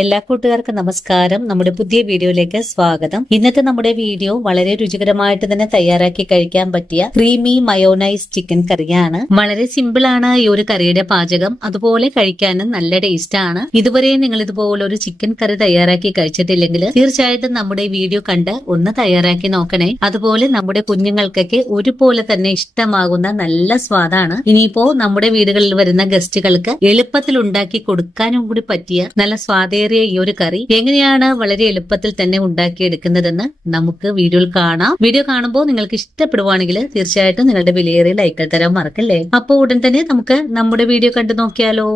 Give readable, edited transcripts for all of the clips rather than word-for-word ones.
എല്ലാ കൂട്ടുകാർക്കും നമസ്കാരം. നമ്മുടെ പുതിയ വീഡിയോയിലേക്ക് സ്വാഗതം. ഇന്നത്തെ നമ്മുടെ വീഡിയോ വളരെ രുചികരമായിട്ട് തന്നെ തയ്യാറാക്കി കഴിക്കാൻ പറ്റിയ ക്രീമി മയോനൈസ് ചിക്കൻ കറിയാണ്. വളരെ സിമ്പിൾ ആണ് ഈ ഒരു കറിയുടെ പാചകം, അതുപോലെ കഴിക്കാനും നല്ല ടേസ്റ്റ് ആണ്. ഇതുവരെ നിങ്ങൾ ഇതുപോലെ ഒരു ചിക്കൻ കറി തയ്യാറാക്കി കഴിച്ചിട്ടില്ലെങ്കിൽ തീർച്ചയായിട്ടും നമ്മുടെ വീഡിയോ കണ്ട് ഒന്ന് തയ്യാറാക്കി നോക്കണേ. അതുപോലെ നമ്മുടെ കുഞ്ഞുങ്ങൾക്കൊക്കെ ഒരുപോലെ തന്നെ ഇഷ്ടമാകുന്ന നല്ല സ്വാദാണ്. ഇനിയിപ്പോ നമ്മുടെ വീടുകളിൽ വരുന്ന ഗസ്റ്റുകൾക്ക് എളുപ്പത്തിൽ ഉണ്ടാക്കി കൊടുക്കാനും കൂടി പറ്റിയ നല്ല സ്വാദ ഈ ഒരു കറി എങ്ങനെയാണ് വളരെ എളുപ്പത്തിൽ തന്നെ ഉണ്ടാക്കിയെടുക്കുന്നതെന്ന് നമുക്ക് വീഡിയോയിൽ കാണാം. വീഡിയോ കാണുമ്പോൾ നിങ്ങൾക്ക് ഇഷ്ടപ്പെടുവാണെങ്കിൽ തീർച്ചയായിട്ടും നിങ്ങളുടെ വിലയേറിയ ലൈക്ക് തരാൻ മറക്കല്ലേ. അപ്പോൾ ഉടൻ തന്നെ നമുക്ക് നമ്മുടെ വീഡിയോ കണ്ടു നോക്കിയാലോ.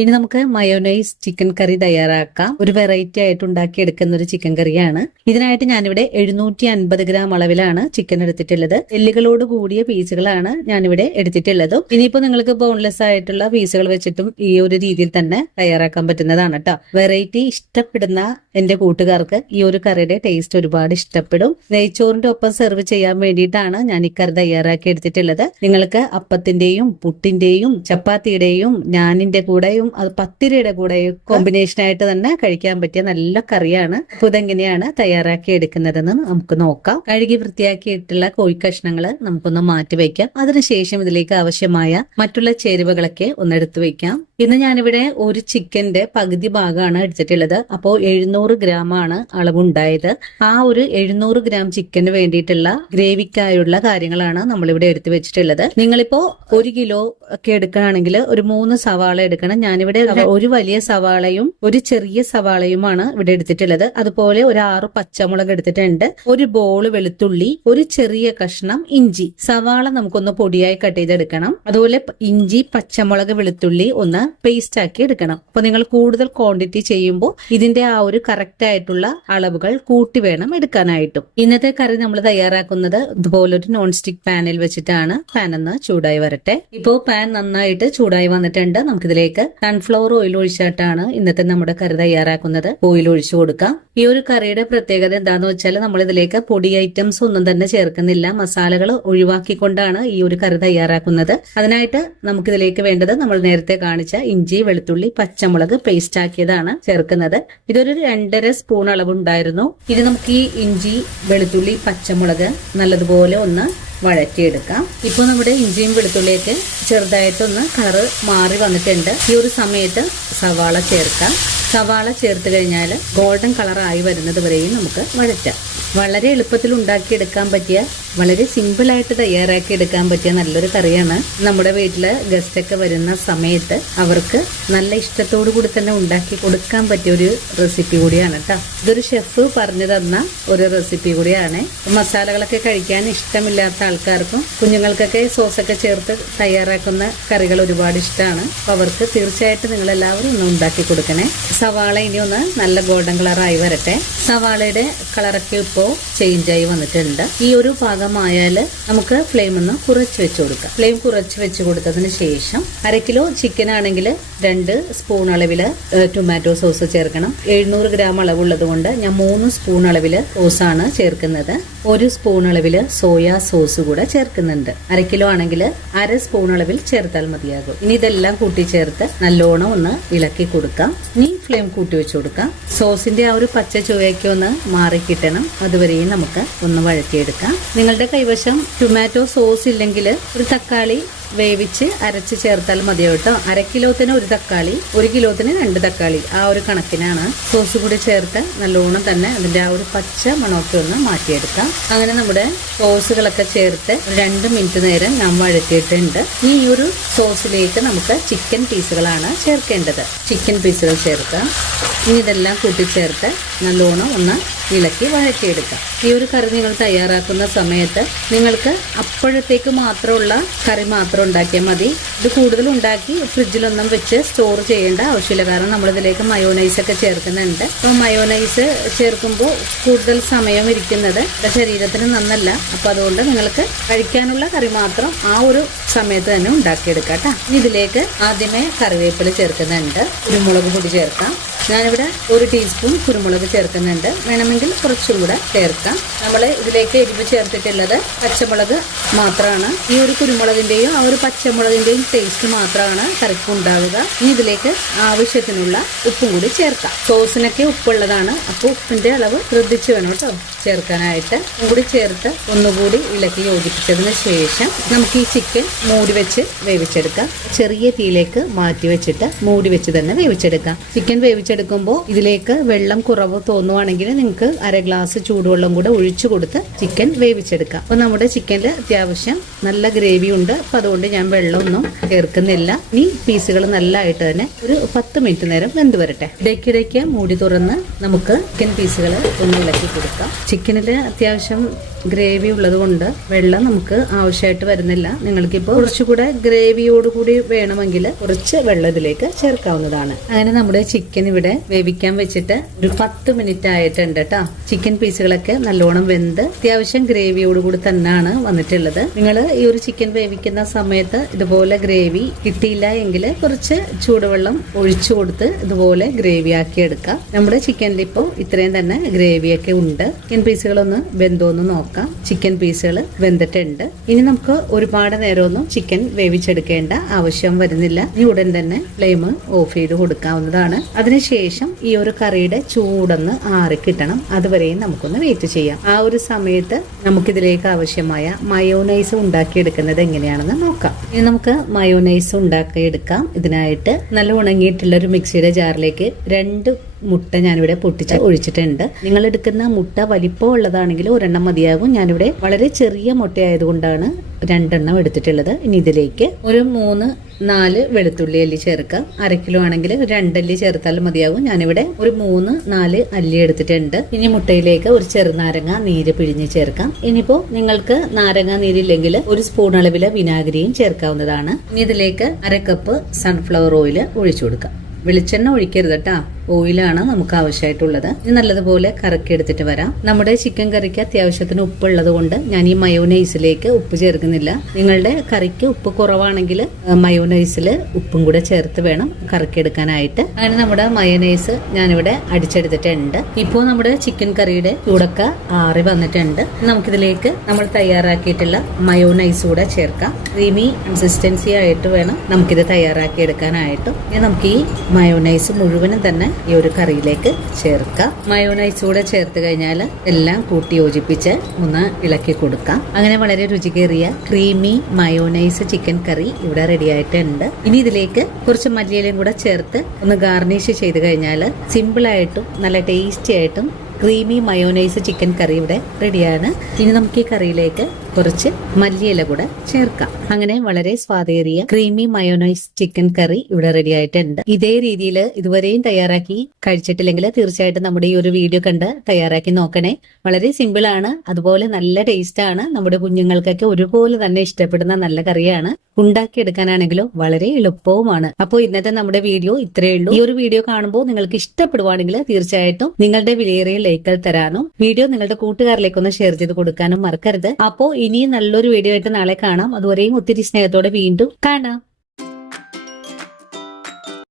ഇനി നമുക്ക് മയോനൈസ് ചിക്കൻ കറി തയ്യാറാക്കാം. ഒരു വെറൈറ്റി ആയിട്ട് ഉണ്ടാക്കിയെടുക്കുന്ന ഒരു ചിക്കൻ കറിയാണ്. ഇതിനായിട്ട് ഞാനിവിടെ 750 ഗ്രാം അളവിലാണ് ചിക്കൻ എടുത്തിട്ടുള്ളത്. എല്ലുകളോട് കൂടിയ പീസുകളാണ് ഞാനിവിടെ എടുത്തിട്ടുള്ളത്. ഇനിയിപ്പോ നിങ്ങൾക്ക് ബോൺലെസ് ആയിട്ടുള്ള പീസുകൾ വെച്ചിട്ടും ഈ ഒരു രീതിയിൽ തന്നെ തയ്യാറാക്കാൻ പറ്റുന്നതാണ് കേട്ടോ. വെറൈറ്റി ഇഷ്ടപ്പെടുന്ന എന്റെ കൂട്ടുകാർക്ക് ഈ ഒരു കറിയുടെ ടേസ്റ്റ് ഒരുപാട് ഇഷ്ടപ്പെടും. നെയ്ച്ചോറിന്റെ ഒപ്പം സെർവ് ചെയ്യാൻ വേണ്ടിയിട്ടാണ് ഞാൻ ഈ കറി തയ്യാറാക്കി എടുത്തിട്ടുള്ളത്. നിങ്ങൾക്ക് അപ്പത്തിന്റെയും പുട്ടിന്റെയും ചപ്പാത്തിയുടെയും ഞാനിന്റെ കൂടെയും അത് പത്തിരിയുടെ കൂടെ കോമ്പിനേഷൻ ആയിട്ട് തന്നെ കഴിക്കാൻ പറ്റിയ നല്ല കറിയാണ്. അപ്പൊ ഇതെങ്ങനെയാണ് തയ്യാറാക്കി എടുക്കുന്നതെന്ന് നമുക്ക് നോക്കാം. കഴുകി വൃത്തിയാക്കിയിട്ടുള്ള കോഴിക്കഷ്ണങ്ങൾ നമുക്കൊന്ന് മാറ്റി വെക്കാം. അതിനുശേഷം ഇതിലേക്ക് ആവശ്യമായ മറ്റുള്ള ചേരുവകളൊക്കെ ഒന്ന് എടുത്തു വെക്കാം. ഇന്ന് ഞാനിവിടെ ഒരു ചിക്കന്റെ പകുതി ഭാഗമാണ് എടുത്തിട്ടുള്ളത്. അപ്പോൾ 700 ഗ്രാം ആണ് അളവുണ്ടായത്. ആ ഒരു 700 ഗ്രാം ചിക്കന് വേണ്ടിയിട്ടുള്ള ഗ്രേവിക്കായുള്ള കാര്യങ്ങളാണ് നമ്മളിവിടെ എടുത്തു വെച്ചിട്ടുള്ളത്. നിങ്ങളിപ്പോ 1 കിലോ ഒക്കെ എടുക്കുകയാണെങ്കിൽ ഒരു 3 സവാള എടുക്കണം. ഞാനിവിടെ ഒരു വലിയ സവാളയും ഒരു ചെറിയ സവാളയുമാണ് ഇവിടെ എടുത്തിട്ടുള്ളത്. അതുപോലെ ഒരു 6 പച്ചമുളക് എടുത്തിട്ടുണ്ട്. ഒരു ബോള് വെളുത്തുള്ളി, ഒരു ചെറിയ കഷ്ണം ഇഞ്ചി. സവാള നമുക്കൊന്ന് പൊടിയായി കട്ട് ചെയ്തെടുക്കണം. അതുപോലെ ഇഞ്ചി, പച്ചമുളക്, വെളുത്തുള്ളി ഒന്ന് പേസ്റ്റ് ആക്കി എടുക്കണം. അപ്പൊ നിങ്ങൾ കൂടുതൽ ക്വാണ്ടിറ്റി ചെയ്യുമ്പോൾ ഇതിന്റെ ആ ഒരു കറക്റ്റ് ആയിട്ടുള്ള അളവുകൾ കൂട്ടി വേണം എടുക്കാനായിട്ടും. ഇന്നത്തെ കറി നമ്മൾ തയ്യാറാക്കുന്നത് ഇതുപോലൊരു നോൺ സ്റ്റിക് പാനിൽ വെച്ചിട്ടാണ്. പാൻ ഒന്ന് ചൂടായി വരട്ടെ. ഇപ്പോ പാൻ നന്നായിട്ട് ചൂടായി വന്നിട്ടുണ്ട്. നമുക്കിതിലേക്ക് സൺഫ്ലവർ ഓയിൽ ഒഴിച്ചിട്ടാണ് ഇന്നത്തെ നമ്മുടെ കറി തയ്യാറാക്കുന്നത്. ഓയിൽ ഒഴിച്ചു കൊടുക്കാം. ഈ ഒരു കറിയുടെ പ്രത്യേകത എന്താന്ന് വെച്ചാൽ നമ്മൾ ഇതിലേക്ക് പൊടി ഐറ്റംസ് ഒന്നും തന്നെ ചേർക്കുന്നില്ല. മസാലകൾ ഒഴിവാക്കിക്കൊണ്ടാണ് ഈ ഒരു കറി തയ്യാറാക്കുന്നത്. അതിനായിട്ട് നമുക്കിതിലേക്ക് വേണ്ടത് നമ്മൾ നേരത്തെ കാണിച്ച ഇഞ്ചി, വെളുത്തുള്ളി, പച്ചമുളക് പേസ്റ്റ് ആക്കിയതാണ് ചേർക്കുന്നത്. ഇതൊരു 2.5 സ്പൂൺ അളവുണ്ടായിരുന്നു. ഇനി നമുക്ക് ഈ ഇഞ്ചി, വെളുത്തുള്ളി, പച്ചമുളക് നല്ലതുപോലെ ഒന്ന് വഴറ്റിയെടുക്കാം. ഇപ്പോൾ നമ്മുടെ ഇഞ്ചിയും വെളുത്തുള്ളിയൊക്കെ ചെറുതായിട്ടൊന്ന് കളറ് മാറി വന്നിട്ടുണ്ട്. ഈ ഒരു സമയത്ത് സവാള ചേർക്കാം. സവാള ചേർത്ത് കഴിഞ്ഞാൽ ഗോൾഡൻ കളറായി വരുന്നത് വരെയും നമുക്ക് വഴറ്റാം. വളരെ എളുപ്പത്തിൽ ഉണ്ടാക്കിയെടുക്കാൻ പറ്റിയ, വളരെ സിമ്പിളായിട്ട് തയ്യാറാക്കി എടുക്കാൻ പറ്റിയ നല്ലൊരു കറിയാണ്. നമ്മുടെ വീട്ടില് ഗസ്റ്റ് ഒക്കെ വരുന്ന സമയത്ത് അവർക്ക് നല്ല ഇഷ്ടത്തോടു കൂടി തന്നെ ഉണ്ടാക്കി കൊടുക്കാൻ പറ്റിയ ഒരു റെസിപ്പി കൂടിയാണ് കേട്ടോ. ഇതൊരു ഷെഫ് പറഞ്ഞു തന്ന ഒരു റെസിപ്പി കൂടിയാണ്. മസാലകളൊക്കെ കഴിക്കാൻ ഇഷ്ടമില്ലാത്ത ആൾക്കാർക്കും കുഞ്ഞുങ്ങൾക്കൊക്കെ സോസൊക്കെ ചേർത്ത് തയ്യാറാക്കുന്ന കറികൾ ഒരുപാട് ഇഷ്ടമാണ്. അപ്പൊ അവർക്ക് തീർച്ചയായിട്ടും നിങ്ങൾ എല്ലാവരും ഒന്ന് ഉണ്ടാക്കി കൊടുക്കണേ. സവാള ഇനി ഒന്ന് നല്ല ഗോൾഡൻ കളറായി വരട്ടെ. സവാളയുടെ കളറൊക്കെ ഇപ്പോൾ ചേഞ്ചായി വന്നിട്ടുണ്ട്. ഈ ഒരു പാകമായാൽ നമുക്ക് ഫ്ലെയിം ഒന്ന് കുറച്ച് വെച്ച് കൊടുക്കാം. ഫ്ലെയിം കുറച്ച് വെച്ച് കൊടുത്തതിന് ശേഷം 1/2 കിലോ ചിക്കൻ ആണെങ്കിൽ 2 സ്പൂൺ അളവില് ടൊമാറ്റോ സോസ് ചേർക്കണം. 700 ഗ്രാം അളവുള്ളത് കൊണ്ട് ഞാൻ 3 സ്പൂൺ അളവില് സോസാണ് ചേർക്കുന്നത്. 1 സ്പൂൺ അളവില് സോയാ സോസ് കൂടെ ചേർക്കുന്നുണ്ട്. 1/2 കിലോ ആണെങ്കിൽ 1/2 സ്പൂൺ അളവിൽ ചേർത്താൽ മതിയാകും. ഇനി ഇതെല്ലാം കൂട്ടി ചേർത്ത് നല്ലോണം ഒന്ന് ഇളക്കി കൊടുക്കാം. ഇനി ഫ്ലെയിം കൂട്ടി വെച്ച് കൊടുക്കാം. സോസിന്റെ ആ ഒരു പച്ച ചുവയൊക്കെ ഒന്ന് മാറി കിട്ടണം. അതുവരെയും നമുക്ക് ഒന്ന് വഴറ്റിയെടുക്കാം. നിങ്ങളുടെ കൈവശം ടൊമാറ്റോ സോസ് ഇല്ലെങ്കിൽ ഒരു തക്കാളി വേവിച്ച് അരച്ച് ചേർത്താൽ മതിയോ കേട്ടോ. 1/2 കിലോത്തിന് 1 തക്കാളി, 1 കിലോത്തിന് 2 തക്കാളി, ആ ഒരു കണക്കിനാണ്. സോസ് കൂടി ചേർത്ത് നല്ലോണം തന്നെ അതിന്റെ ആ ഒരു പച്ച മണമൊക്കെ ഒന്ന് മാറ്റിയെടുക്കാം. അങ്ങനെ നമ്മുടെ സോസുകളൊക്കെ ചേർത്ത് 2 മിനിറ്റ് നേരം ഞാൻ വഴറ്റിയിട്ടുണ്ട്. ഈ ഒരു സോസിലേക്ക് നമുക്ക് ചിക്കൻ പീസുകളാണ് ചേർക്കേണ്ടത്. ചിക്കൻ പീസുകൾ ചേർക്കാം. ഇനി ഇതെല്ലാം കൂട്ടിച്ചേർത്ത് നല്ലോണം ഒന്ന് ഇളക്കി വഴറ്റിയെടുക്കാം. ഈ ഒരു കറി നിങ്ങൾ തയ്യാറാക്കുന്ന സമയത്ത് നിങ്ങൾക്ക് അപ്പോഴത്തേക്ക് മാത്രമുള്ള കറി മാത്രം ഉണ്ടാക്കിയാൽ മതി. ഇത് കൂടുതൽ ഉണ്ടാക്കി ഫ്രിഡ്ജിലൊന്നും വെച്ച് സ്റ്റോർ ചെയ്യേണ്ട ആവശ്യമില്ല. കാരണം നമ്മളിതിലേക്ക് മയോനൈസ് ഒക്കെ ചേർക്കുന്നുണ്ട്. അപ്പോൾ മയോനൈസ് ചേർക്കുമ്പോൾ കൂടുതൽ സമയം ഇരിക്കുന്നത് ശരീരത്തിന് നന്നല്ല. അപ്പോൾ അതുകൊണ്ട് നിങ്ങൾക്ക് കഴിക്കാനുള്ള കറി മാത്രം ആ ഒരു സമയത്ത് തന്നെ ഉണ്ടാക്കിയെടുക്കാം കേട്ടോ. ഇതിലേക്ക് ആദ്യമേ കറിവേപ്പില ചേർക്കുന്നുണ്ട്. കുരുമുളക് പൊടി ചേർക്കാം. ഞാനിവിടെ 1 ടീസ്പൂൺ കുരുമുളക് ചേർക്കുന്നുണ്ട്. വേണമെങ്കിൽ കുറച്ചും കൂടെ ചേർക്കാം. നമ്മൾ ഇതിലേക്ക് എരിവ് ചേർത്തിട്ടുള്ളത് പച്ചമുളക് മാത്രമാണ്. ഈ ഒരു കുരുമുളകിന്റെയും ആ ഒരു പച്ചമുളകിന്റെയും ടേസ്റ്റ് മാത്രമാണ് കറിക്ക് ഉണ്ടാവുക. ഇനി ഇതിലേക്ക് ആവശ്യത്തിനുള്ള ഉപ്പും കൂടി ചേർക്കാം. സോസിനൊക്കെ ഉപ്പുള്ളതാണ്, അപ്പോൾ ഉപ്പിന്റെ അളവ് ശ്രദ്ധിച്ച് വേണം കേട്ടോ ചേർക്കാനായിട്ട്. കൂടി ചേർത്ത് ഒന്നുകൂടി ഇളക്കി യോജിപ്പിച്ചതിന് ശേഷം നമുക്ക് ഈ ചിക്കൻ മൂടി വെച്ച് വേവിച്ചെടുക്കാം. ചെറിയ തീയിലേക്ക് മാറ്റി വെച്ചിട്ട് മൂടി വെച്ച് തന്നെ വേവിച്ചെടുക്കാം. ചിക്കൻ വേവിച്ചെടുക്കുമ്പോൾ ഇതിലേക്ക് വെള്ളം കുറവ് തോന്നുവാണെങ്കിൽ നിങ്ങൾക്ക് 1/2 ഗ്ലാസ് ചൂടുവെള്ളം കൂടെ ഒഴിച്ചു കൊടുത്ത് ചിക്കൻ വേവിച്ചെടുക്കാം. അപ്പോൾ നമ്മുടെ ചിക്കനിൽ അത്യാവശ്യം നല്ല ഗ്രേവി ഉണ്ട്. അപ്പോൾ അതുകൊണ്ട് ഞാൻ വെള്ളമൊന്നും ചേർക്കുന്നില്ല. ഈ പീസുകൾ നല്ലതായിട്ട് തന്നെ ഒരു 10 മിനിറ്റ് നേരം വെന്ത് വരട്ടെ. ഇടയ്ക്കിടയ്ക്ക് മൂടി തുറന്ന് നമുക്ക് ചിക്കൻ പീസുകൾ ഒന്ന് ഇളക്കി കൊടുക്കാം. ചിക്കനിൽ അത്യാവശ്യം ഗ്രേവി ഉള്ളത് കൊണ്ട് വെള്ളം നമുക്ക് ആവശ്യമായിട്ട് വരുന്നില്ല. നിങ്ങൾക്കിപ്പോൾ കുറച്ചുകൂടെ ഗ്രേവിയോടുകൂടി വേണമെങ്കിൽ കുറച്ച് വെള്ളം ഇതിലേക്ക് ചേർക്കാവുന്നതാണ്. അങ്ങനെ നമ്മുടെ ചിക്കൻ ഇവിടെ വേവിക്കാൻ വെച്ചിട്ട് ഒരു 10 മിനിറ്റ് ആയിട്ടുണ്ട് കേട്ടോ. ചിക്കൻ പീസുകളൊക്കെ നല്ലോണം വെന്ത് അത്യാവശ്യം ഗ്രേവിയോടുകൂടി തന്നെയാണ് വന്നിട്ടുള്ളത്. നിങ്ങൾ ഈ ഒരു ചിക്കൻ വേവിക്കുന്ന സമയത്ത് ഇതുപോലെ ഗ്രേവി കിട്ടിയില്ല എങ്കിൽ കുറച്ച് ചൂടുവെള്ളം ഒഴിച്ചു കൊടുത്ത് ഇതുപോലെ ഗ്രേവി ആക്കി എടുക്കാം. നമ്മുടെ ചിക്കനിൽ ഇപ്പോൾ ഇത്രയും തന്നെ ഗ്രേവിയൊക്കെ ഉണ്ട്. ചിക്കൻ പീസുകളൊന്ന് വെന്തോന്ന് നോക്കാം. ചിക്കൻ പീസുകൾ വെന്തിട്ടുണ്ട്. ഇനി നമുക്ക് ഒരുപാട് നേരമൊന്നും ചിക്കൻ വേവിച്ചെടുക്കേണ്ട ആവശ്യം വരുന്നില്ല. ഈ ഉടൻ തന്നെ ഫ്ലെയിം ഓഫ് ചെയ്ത് കൊടുക്കാവുന്നതാണ്. അതിനുശേഷം ഈ ഒരു കറിയുടെ ചൂടൊന്ന് ആറി കിട്ടണം. അതുവരെയും നമുക്കൊന്ന് വെയിറ്റ് ചെയ്യാം. ആ ഒരു സമയത്ത് നമുക്കിതിലേക്ക് ആവശ്യമായ മയോനൈസ് ഉണ്ടാക്കിയെടുക്കുന്നത് എങ്ങനെയാണെന്ന് നോക്കാം. ഇനി നമുക്ക് മയോനൈസ് ഉണ്ടാക്കിയെടുക്കാം. ഇതിനായിട്ട് നല്ല ഉണങ്ങിയിട്ടുള്ള ഒരു മിക്സിയുടെ ജാറിലേക്ക് 2 മുട്ട ഞാനിവിടെ പൊട്ടിച്ച് ഒഴിച്ചിട്ടുണ്ട്. നിങ്ങൾ എടുക്കുന്ന മുട്ട വലിപ്പം ഉള്ളതാണെങ്കിൽ 1 മതിയാകും. ഞാനിവിടെ വളരെ ചെറിയ മുട്ടയായതുകൊണ്ടാണ് 2 എടുത്തിട്ടുള്ളത്. ഇനി ഇതിലേക്ക് ഒരു 3-4 വെളുത്തുള്ളി അല്ലി ചേർക്കാം. 1/2 കിലോ ആണെങ്കിൽ 2 അല്ലി ചേർത്താലും മതിയാകും. ഞാനിവിടെ ഒരു 3-4 അല്ലി എടുത്തിട്ടുണ്ട്. ഇനി മുട്ടയിലേക്ക് ഒരു ചെറുനാരങ്ങ നീര് പിഴിഞ്ഞ് ചേർക്കാം. ഇനിയിപ്പോ നിങ്ങൾക്ക് നാരങ്ങ നീരില്ലെങ്കിൽ 1 സ്പൂൺ അളവില് വിനാഗിരിയും ചേർക്കാവുന്നതാണ്. ഇനി ഇതിലേക്ക് 1/2 കപ്പ് സൺഫ്ലവർ ഓയിൽ ഒഴിച്ചു കൊടുക്കാം. വെളിച്ചെണ്ണ ഒഴിക്കരുത് കേട്ടാ, ഓയിലാണ് നമുക്ക് ആവശ്യമായിട്ടുള്ളത്. ഇത് നല്ലതുപോലെ കറക്കി എടുത്തിട്ട് വരാം. നമ്മുടെ ചിക്കൻ കറിക്ക് അത്യാവശ്യത്തിന് ഉപ്പുള്ളത് കൊണ്ട് ഞാൻ ഈ മയോനൈസിലേക്ക് ഉപ്പ് ചേർക്കുന്നില്ല. നിങ്ങളുടെ കറിക്ക് ഉപ്പ് കുറവാണെങ്കിൽ മയോനൈസിൽ ഉപ്പും കൂടെ ചേർത്ത് വേണം കറക്കിയെടുക്കാനായിട്ട്. അങ്ങനെ നമ്മുടെ മയോനൈസ് ഞാനിവിടെ അടിച്ചെടുത്തിട്ടുണ്ട്. ഇപ്പോൾ നമ്മുടെ ചിക്കൻ കറിയുടെ ചൂടൊക്കെ ആറി വന്നിട്ടുണ്ട്. നമുക്കിതിലേക്ക് നമ്മൾ തയ്യാറാക്കിയിട്ടുള്ള മയോനൈസ് കൂടെ ചേർക്കാം. ക്രീമി കൺസിസ്റ്റൻസി ആയിട്ട് വേണം നമുക്കിത് തയ്യാറാക്കി എടുക്കാനായിട്ട്. ഇനി നമുക്ക് ഈ മയോനൈസ് മുഴുവനും തന്നെ ഈ ഒരു കറിയിലേക്ക് ചേർക്കാം. മയോനൈസ് കൂടെ ചേർത്ത് കഴിഞ്ഞാൽ എല്ലാം കൂട്ടി യോജിപ്പിച്ച് ഒന്ന് ഇളക്കി കൊടുക്കാം. അങ്ങനെ വളരെ രുചികേറിയ ക്രീമി മയോനൈസ് ചിക്കൻ കറി ഇവിടെ റെഡി ആയിട്ടുണ്ട്. ഇനി ഇതിലേക്ക് കുറച്ച് മല്ലിയിലയും കൂടെ ചേർത്ത് ഒന്ന് ഗാർണിഷ് ചെയ്ത് കഴിഞ്ഞാൽ സിമ്പിൾ ആയിട്ടും നല്ല ടേസ്റ്റി ആയിട്ടും ക്രീമി മയോനൈസ് ചിക്കൻ കറി ഇവിടെ റെഡിയാണ്. ഇനി നമുക്ക് ഈ കറിയിലേക്ക് കുറച്ച് മല്ലിയില കൂടെ ചേർക്കാം. അങ്ങനെ വളരെ സ്വാദേറിയ ക്രീമി മയോനൈസ് ചിക്കൻ കറി ഇവിടെ റെഡി ആയിട്ടുണ്ട്. ഇതേ രീതിയിൽ ഇതുവരെയും തയ്യാറാക്കി കഴിച്ചിട്ടില്ലെങ്കിൽ തീർച്ചയായിട്ടും നമ്മുടെ ഈ ഒരു വീഡിയോ കണ്ട് തയ്യാറാക്കി നോക്കണേ. വളരെ സിമ്പിൾ ആണ്, അതുപോലെ നല്ല ടേസ്റ്റ് ആണ്. നമ്മുടെ കുഞ്ഞുങ്ങൾക്കൊക്കെ ഒരുപോലെ തന്നെ ഇഷ്ടപ്പെടുന്ന നല്ല കറിയാണ്. ഉണ്ടാക്കിയെടുക്കാനാണെങ്കിലും വളരെ എളുപ്പവുമാണ്. അപ്പോൾ ഇന്നത്തെ നമ്മുടെ വീഡിയോ ഇത്രയേ ഉള്ളൂ. ഈ ഒരു വീഡിയോ കാണുമ്പോൾ നിങ്ങൾക്ക് ഇഷ്ടപ്പെടുവാണെങ്കിൽ തീർച്ചയായിട്ടും നിങ്ങളുടെ വിലയേറിയ ലൈക്കുകൾ തരാനും വീഡിയോ നിങ്ങളുടെ കൂട്ടുകാരിലേക്കൊന്ന് ഷെയർ ചെയ്ത് കൊടുക്കാനും മറക്കരുത്. അപ്പോൾ ഇനിയും നല്ലൊരു വീഡിയോ ആയിട്ട് നാളെ കാണാം. അതുവരെയും ഒത്തിരി സ്നേഹത്തോടെ വീണ്ടും കാണാം.